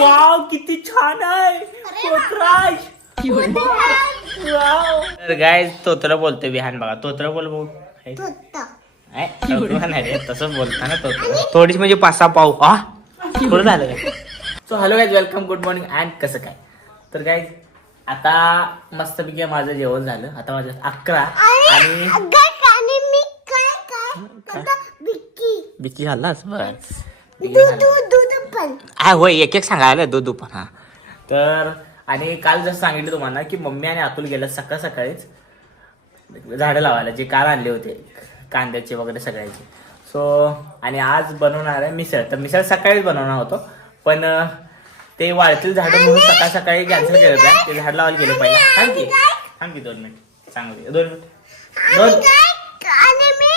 Wow किती छान आहे. पोतराज वाव तर गाय तोत्र बोलतोय बिहान बघा. तोत्र बोल बघू. ऐ, तोत्र. नाही रे, तसं बोलता ना तोत्र. थोडीशी म्हणजे सहा पाऊ आ थोडं झालं काय so hello guys welcome good morning and कसं काय? तर गाईज आता मस्तपैकी माझं जेवण झालं. आता माझं अकरा आणि बिक्की बिकी झालाच बस. दूध. पण. हा होय एक एक सांगायला दूध पण हा. तर आणि काल जसं सांगितलं तुम्हाला की मम्मी आणि अतुल गेलं सकाळ सकाळीच. झाडं लावायला जे काल आणले होते कांद्याचे वगैरे सगळ्याचे. सो आणि आज बनवणार आहे मिसळ. तर मिसळ सकाळीच बनवणार होतो पण अं, ते वाळतील झाडं म्हणून सकाळ सकाळी कॅन्सल केलं होतं. ते झाड लावायला गेले पहिला. थांब की थांब की दोन मिनिट. चांगलं दोन मिनिट. दोन. आणि मी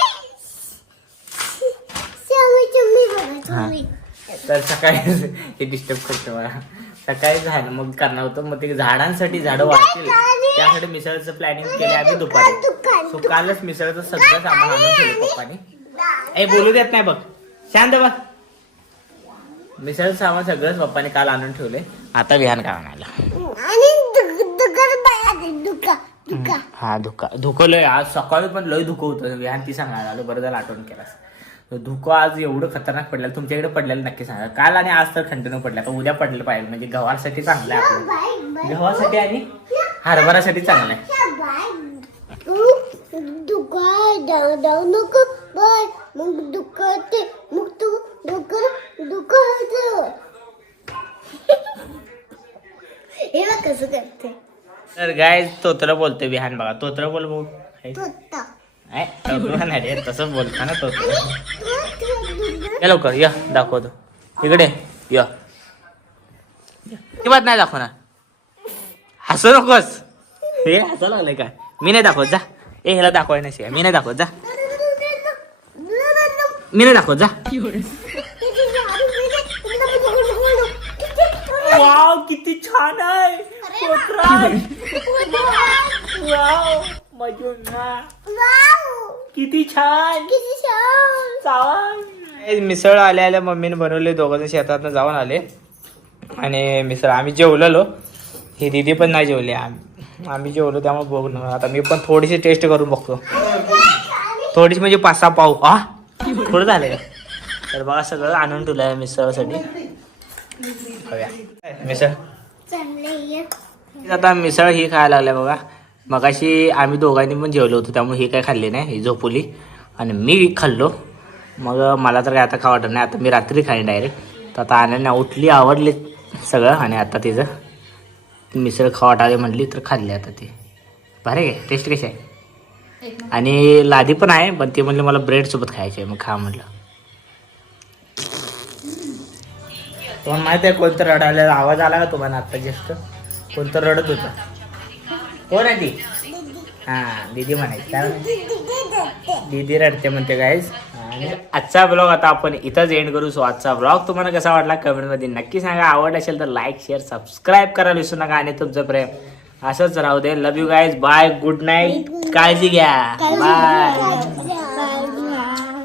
शेवई चुम्मी बघा हा. तर सकाळी हे डिस्टर्ब करतो मला सकाळी झालं मग करणार होतं. मग ते झाडांसाठी झाडं वाढतील. त्यासाठी मिसळचं प्लॅनिंग केले आम्ही दुपारी. सो कालच मिसळचं सगळं सामान आणून ठेवलं पप्पाने. ए बोलू देत नाही बघ. शांत बघ. मिसळचं सामान सगळंच पप्पाने काल आणून ठेवले आता विहान का दुका हा धुका धुकं लय आज सकाळी पण लय धुकं होतं. विहान ती सांगायला आलं. बरं झालं आठवण केलास. धुकं आज एवढं खतरनाक पडलेलं तुमच्याकडे पडलेलं नक्की सांगा. काल आणि आज तर कंटिन्यू पडलं तर उद्या पडलं पाहिजे. म्हणजे गव्हासाठी चांगलं आहे आपलं. गव्हासाठी आणि हरभरासाठी चांगलं आहे. तर गाय तोत्र बोलतोय बिहान बघा. तोत्र बोल बघू नाही रे, तसं बोलता ना तोत्र या लवकर या दाखवतो इकडे या बात नाही दाखवणार हसू नकोस हे हसू लागलंय काय मी नाही दाखवत जा ए ह्याला दाखवाय नाही मी नाही दाखवत जा मी नाही दाखवत जा वाव किती छान आहे पोतराज वाव मजुना किती छान. चावण मिसळ आल्या आल्या मम्मीने बनवले दोघं शेतातनं जाऊन आले. आणि मिसळ आम्ही जेवलेलो. ही दिदी पण नाही जेवली आम्ही आम्ही जेवलो त्यामुळे बघ आता मी पण थोडीशी टेस्ट करून बघतो. थोडीशी म्हणजे पाच सहा पाव आ थोडं झालं. का तर बघा सगळं आणून ठेवलं आहे मिसळसाठी. मिसळ. आता मिसळ ही खायला लागल्या बघा. मगाशी आम्ही दोघांनी पण जेवलो होतो त्यामुळे हे काय खाल्ली नाही ही झोपुली आणि मी खाल्लो. मग मला तर काय आता खा वाटत नाही आता मी रात्री खाईन डायरेक्ट तर आता अनन्या उठली आवडली सगळं आणि आता तिचं मिसळ खा वाटावे म्हटली तर खाल्ली आता ती. भारी आहे टेस्ट कशी आहे? आणि लादी पण आहे पण ती म्हणली मला ब्रेडसोबत खायची आहे मग खा म्हटलं तुम्हाला माहिती आहे कोणतं रडायला आवाज आला का तुम्हाला आता जास्त कोणतं रडत होतं? कोण आहे ती? हा दीदी म्हणायची? दीदी रडते म्हणते गाईज आणि आजचा ब्लॉग आता आपण इथंच एंड करू. सो आजचा ब्लॉग तुम्हाला कसा वाटला कमेंटमध्ये नक्की सांगा. आवड असेल तर लाईक शेअर सबस्क्राईब करायला विसरू नका. आणि तुमचं प्रेम असंच राहू दे. Love you guys bye good night काळजी घ्या. बाय